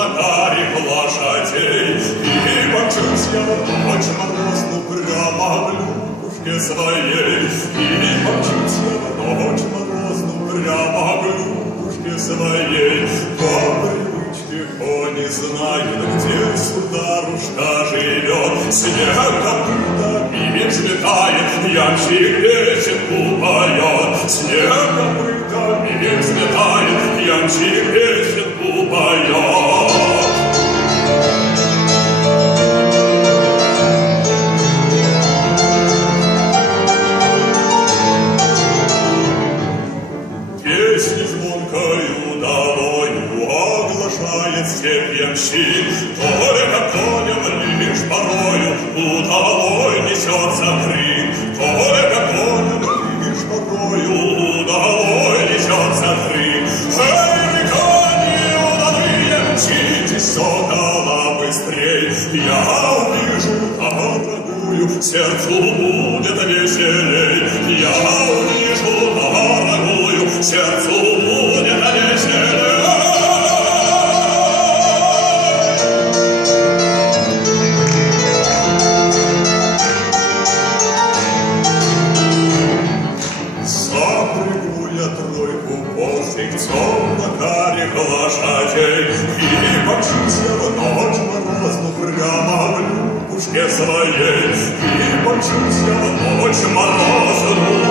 на карих лошадей. И помчусь я в ночь морозную прямо к Любушке своей. И помчусь я в ночь морозную прямо к Любушке своей. По привычке, кто не знает, где сударушка живет. Снег копытами взлетает, ямщик песенку поет. Снег копытами взлетает, ямщик песенку поет. Песни звонкою долою оглашает степь ямщик. Только конем лишь порою удалой несется крик. Только конем лишь порою удалой несется крик. Эй, рекани удалые, мчитесь, сокола, быстрей. Я увижу дорогую, сердцу будет веселей. Я увижу дорогую, сердцу будет веселей. Запрягу я тройку после темно-карих лошадей и помчусь я в ночь морозную прямо к Любушке своей. И помчусь я в ночь морозную